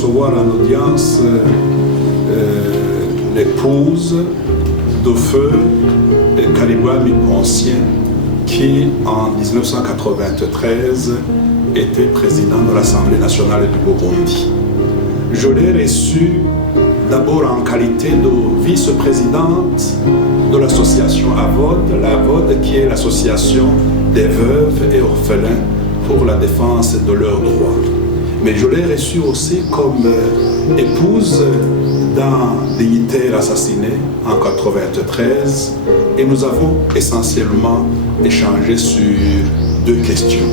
recevoir en audience l'épouse de feu Kariboami Poncien, qui en 1993 était président de l'Assemblée nationale du Burundi. Je l'ai reçu d'abord en qualité de vice-présidente de l'association AVOD, la AVOD qui est l'association des veuves et orphelins pour la défense de leurs droits. Mais je l'ai reçu aussi comme épouse d'un dignitaire assassiné en 1993 et nous avons essentiellement échangé sur deux questions.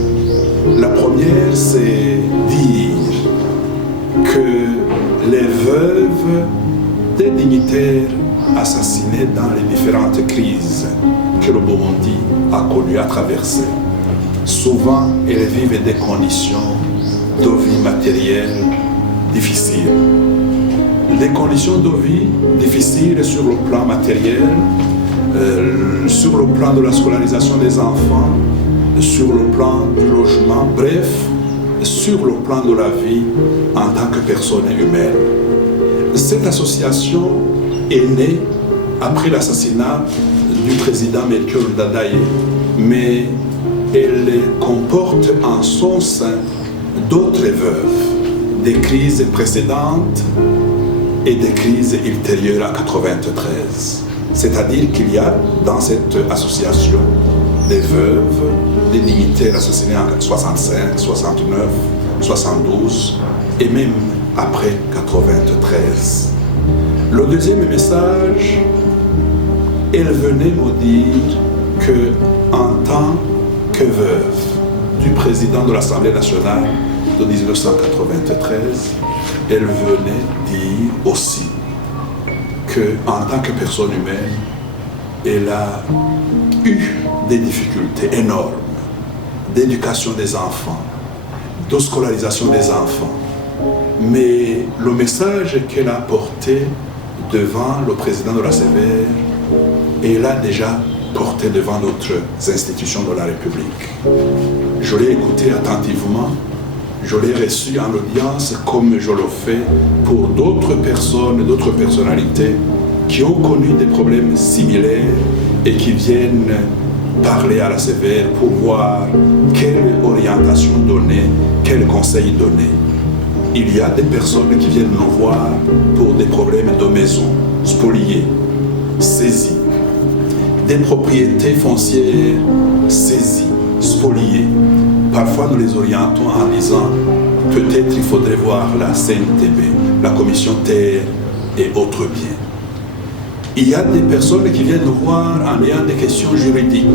La première, c'est dire que les veuves des dignitaires assassinés dans les différentes crises que le Burundi a connues à traverser, souvent elles vivent des conditions de vie matérielle difficiles. Des conditions de vie difficiles sur le plan matériel, sur le plan de la scolarisation des enfants, sur le plan du logement, bref, sur le plan de la vie en tant que personne humaine. Cette association est née après l'assassinat du président Melchior Ndadaye, mais elle comporte en son sein d'autres veuves, des crises précédentes et des crises ultérieures à 1993. C'est-à-dire qu'il y a dans cette association des veuves, des dignitaires assassinés en 65, 69, 72 et même après 1993. Le deuxième message, elle venait me dire qu'en tant que veuve du président de l'Assemblée nationale de 1993, elle venait dire aussi qu'en tant que personne humaine, elle a eu des difficultés énormes d'éducation des enfants, de scolarisation des enfants. Mais le message qu'elle a porté devant le président de la CVR, elle l'a déjà porté devant d'autres institutions de la République. Je l'ai écouté attentivement, je l'ai reçu en audience comme je le fais pour d'autres personnes, d'autres personnalités qui ont connu des problèmes similaires et qui viennent parler à la CVR pour voir quelle orientation donner, quel conseil donner. Il y a des personnes qui viennent nous voir pour des problèmes de maison, spoliées, saisies, des propriétés foncières saisies, spoliées. Parfois nous les orientons en disant peut-être il faudrait voir la CNTB, la Commission Terre et autres biens. Il y a des personnes qui viennent nous voir en ayant des questions juridiques.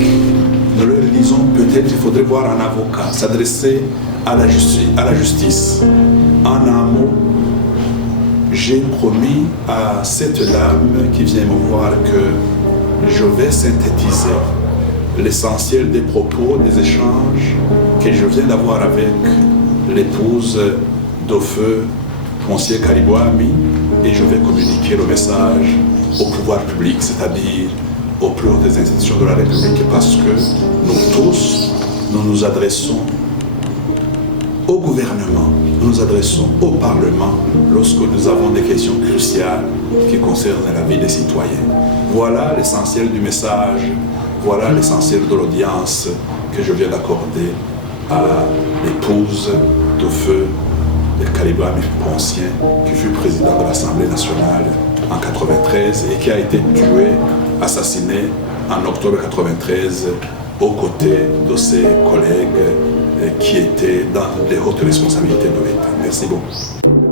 Nous leur disons peut-être il faudrait voir un avocat, s'adresser à la justice. En un mot, j'ai promis à cette dame qui vient me voir que je vais synthétiser l'essentiel des propos, des échanges que je viens d'avoir avec l'épouse de feu Poncien Kariboami, et je vais communiquer le message au pouvoir public, c'est-à-dire aux plus hautes institutions de la République, parce que nous tous, nous nous adressons au gouvernement, nous nous adressons au Parlement lorsque nous avons des questions cruciales qui concernent la vie des citoyens. Voilà l'essentiel du message, voilà l'essentiel de l'audience que je viens d'accorder à l'épouse de feu de Kariboami Poncien, qui fut président de l'Assemblée nationale en 1993 et qui a été tué, assassiné en octobre 1993 aux côtés de ses collègues qui étaient dans les hautes responsabilités de l'État. Merci beaucoup.